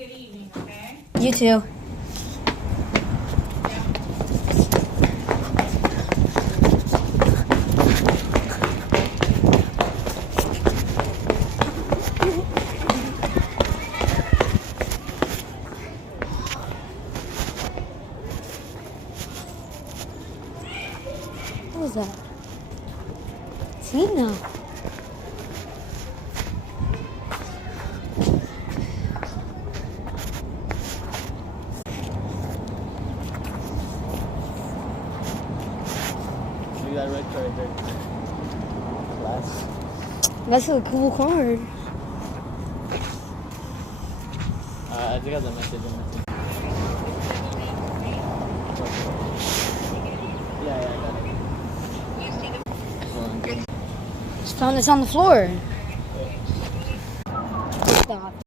good evening, okay? You too. What was that? Tina. You got red card there. Last. That's a cool card. I think I have the message on my thing. Yeah, I got it. Hold on, good. Just found this on the floor. Stop.